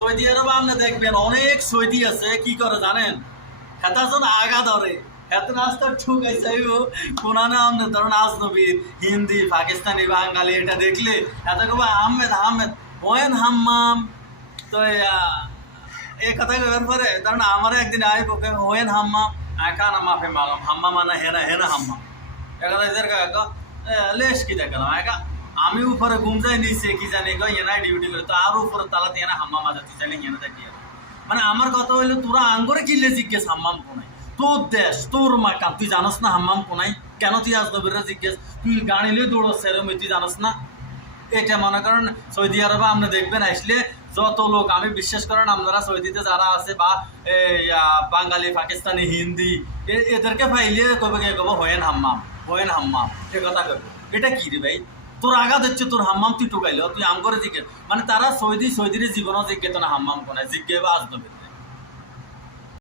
Saudi আরবে আপনি দেখবেন অনেক সৌদি আছে কি করে জানেন, হেতাজন আগা ধরে এত রাস্তা ঠুকাই চাইব কোনানে আপনি ধরেন আজনবী হিন্দি পাকিস্তানি বাঙালি এটা দেখলে এত কব আহমেদ আহমেদ ওয়েন হাম্মাম। তো এই কথা কবার পরে ধরেন আমার একদিন আইব ওয়েন হাম্মাম একা না মাফে মালাম হাম্মা মানা হেনা হেনা হাম্মাম একা এদের লেশ কি দেখালাম একা আমি উপরে ঘুম যাই নিচে কি জানি এনাই ডিউটি করে তো আর উপরে তালাতে এনা হাম্মা মাজা তুই জানি এনে দেখি মানে আমার কথা হইলো তোরা আঙ্গরে কিনলে জিজ্ঞেস হাম্মাম কোনাই তোর দেশ তোর মাকাম তুই জানোস না হাম্মাম কোনাই কেন তুই আজ নবীরা জিজ্ঞেস তুই গাড়িলে দৌড়ো সেরম তুই জানোস না। এটা মনে করেন সৌদি আরবে আপনি দেখবেন আসলে যত লোক আমি বিশ্বাস করেন আপনারা সৌদিতে যারা আছে বা বাঙালি পাকিস্তানি হিন্দি এদেরকে পাইলে কবে কে কব হয়েন হাম্মাম এ কথা কবে এটা কি রে ভাই তোর আঘাত হচ্ছে তোর হাম্মাম তুই টোকাইল তুই আম করে জিজ্ঞেস মানে তারা সৌদির জীবনও জিজ্ঞেত না হাম্মাম কোনায় জিজ্ঞে বা আজ নবীর